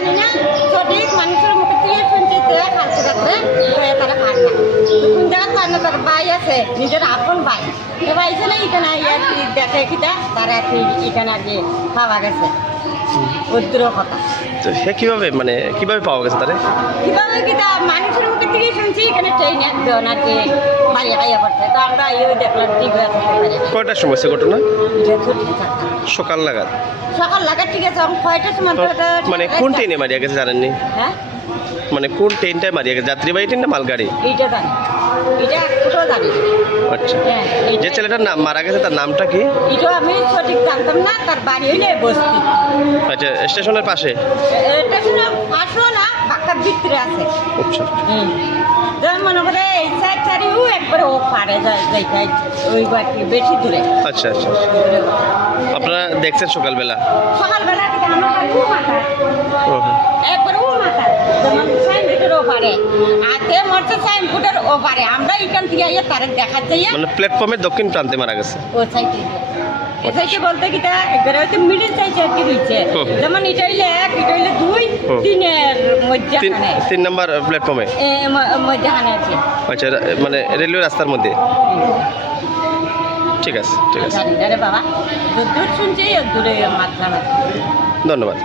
জানি না সঠিক মানুষের মুখে থেকে শুনছি যে খালছে কাছে হয়ে তারা খান না। কোন জায়গা তার তার ভাই আছে, নিজের আপন ভাই। এ ভাই ছিল, এখানে দেখে কিটা তারা এখানে আগে পাওয়া গেছে। উদ্র কথা। তো সে কীভাবে মানে কীভাবে পাওয়া গেছে তারে? কীভাবে কিটা মানুষের মুখে থেকে শুনছি এখানে ট্রেন একজন আর কি মারিয়া খাইয়া পড়ছে। তো আমরা ইয়ে দেখলাম ঠিক হয়ে কয়টার সময় সে ঘটনা? সকাল নাগাদ। সকাল লাগা ঠিক আছে কয়টার সময় মানে কোন ট্রেনে মারিয়া গেছে জানেননি? হ্যাঁ? মানে কোন ট্রেনটায় মারিয়া গেছে? যাত্রীবাহী ট্রেন না মালগাড়ি? এইটা জানি। এটা একটুও জানি না। আচ্ছা। হ্যাঁ যে ছেলেটার নাম মারা গেছে তার নামটা কি? এটা আমি সঠিক জানতাম না তার বাড়ি হইলে বস্তি। আচ্ছা স্টেশনের পাশে? এটা শুনে আসো না বাক্কার ভিতরে আছে। আচ্ছা। হুম। মনে করে এই সাইড চারিও একবার ও পারে যায় যাইতে ওই বাকি বেশি দূরে। আচ্ছা আচ্ছা। আপনারা দেখছেন সকালবেলা? সকালবেলা থেকে আমার ও মাথা ও, একবার ও মাথা যেমন সাইনবোর্ডের ও পারে। পারে আমরা এখান থেকে আইয়া তারে দেখা যাইয়া মানে প্ল্যাটফর্মের দক্ষিণ প্রান্তে মারা গেছে। ও সাইডে। বলতে কি তা একবারে হয়তো মিডিল সাইজে কি রয়েছে। যেমন এটা হইলে এক এটা হইলে দুই। তিনের তিন মধ্যখানে। তিন নম্বর প্ল্যাটফর্মে মধ্যখানে আছে আচ্ছা মানে রেলওয়ে রাস্তার মধ্যে? ঠিক আছে ঠিক আছে। জানি বাবা। দূর দূর শুনছি দূরে মাত্রা মাত্রা ধন্যবাদ।